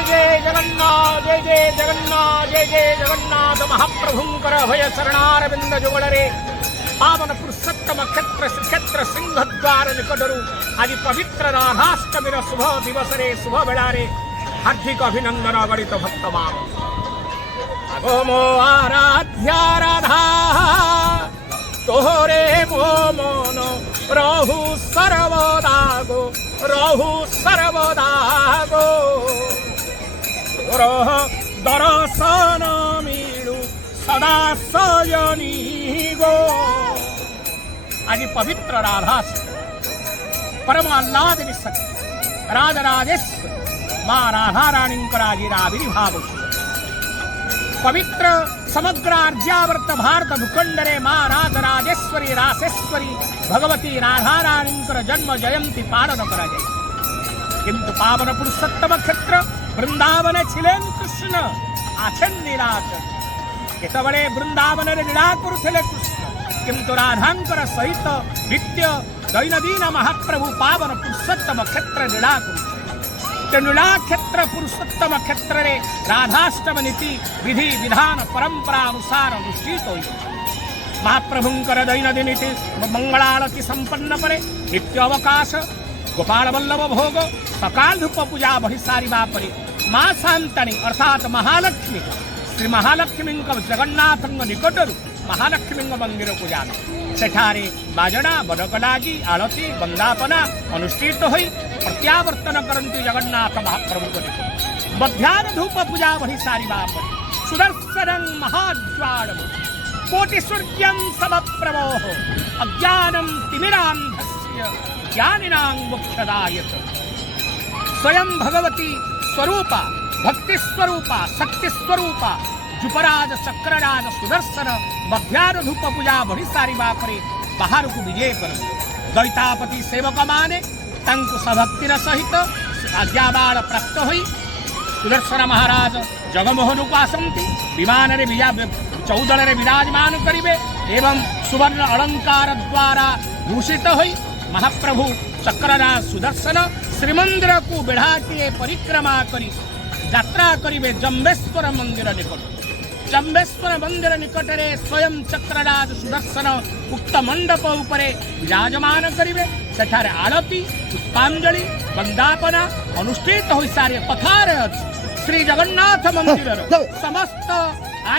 जय जगन्नाथ महाप्रभुंकर भय शरणारविंद जुगलरे पावन पुरुषोत्तम क्षेत्र श्रीक्षेत्र सिंहद्वार निकटरू आज पवित्र राधाष्टमी शुभ दिवस शुभ बेलारे हार्दिक अभिनंदन गणित भक्तमान आगो मो आराध्या राधा तोहरे मो मन रहु सर्वदागो तोर दर्शन मिलू सदा सजनी गो आज पवित्र राधा परम आह्लादिनी सखी राजराजेश्वरी माँ राधा रानी आज आविर्भाव पवित्र समग्र आर्यावर्त भारत भूखंडरे माँ राजराजेश्वरी रासेश्वरी भगवती राधा रानी जन्म जयंती पालन करा जाए किंतु पावन पुरुषोत्तम क्षेत्र वृंदावन छिलेन कृष्ण आछेन नीलाचल केतबळे वृंदावन लीला करुथिले कृष्ण किंतु राधांकर सहित नित्य दैनंदिन महाप्रभु पावन पुरुषोत्तम क्षेत्र लीला करुथिले लीला क्षेत्र पुरुषोत्तम क्षेत्र रे राधाष्टम नीति विधि विधान परंपरा अनुसार अनुष्ठित होई महाप्रभुंकर दैनंदिन नीति मंगलारती संपन्न करे नित्य अवकाश गोपाल वल्लभ भोग सकाल धूप पूजा बढ़ी सारी बापरी माँ शांतनी अर्थात महालक्ष्मी श्री महालक्ष्मी जगन्नाथ निकटरू महालक्ष्मी मंदिर पूजा सेठारे बाजड़ा बड़कलाजी आलती वंदापना अनुष्ठित होई प्रत्यावर्तन करती जगन्नाथ महाप्रभु मध्याह्न धूप पूजा बढ़ी सारी बापरी सुदर्शन महाज्वाल कोटि सूर्यं समप्रभोः अज्ञानं तिमिरान्धस्य ज्ञानिनां मोक्षदायक स्वयं भगवती स्वरूपा भक्ति स्वरूपा शक्ति स्वरूपा जुपराज चक्रराज सुदर्शन मध्याह्न धूप पूजा बड़ी सारी बापरे बाहर को विजय कर दैतापति सेवक माने तंकु सभक्तिर सहित आज्ञाबाल प्राप्त होई सुदर्शन महाराज जगमोहन को आसंती विमान रे चौदल रे विराजमान करिवे एवं सुवर्ण अलंकार द्वारा भूषित होई महाप्रभु चक्रराज सुदर्शन श्रीमंदिर को बेढ़ाटिए परिक्रमा करी यात्रा करिवे जम्बेश्वर मंदिर निकट जम्बेश्वर मंदिर निकटरे स्वयं चक्रराज सुदर्शन उक्त मंडप उपरे विराजमान करिवे सेठारे आरती पुष्पांजलि वंदापना अनुष्ठित होई सारे पथारे श्री जगन्नाथ मंदिर समस्त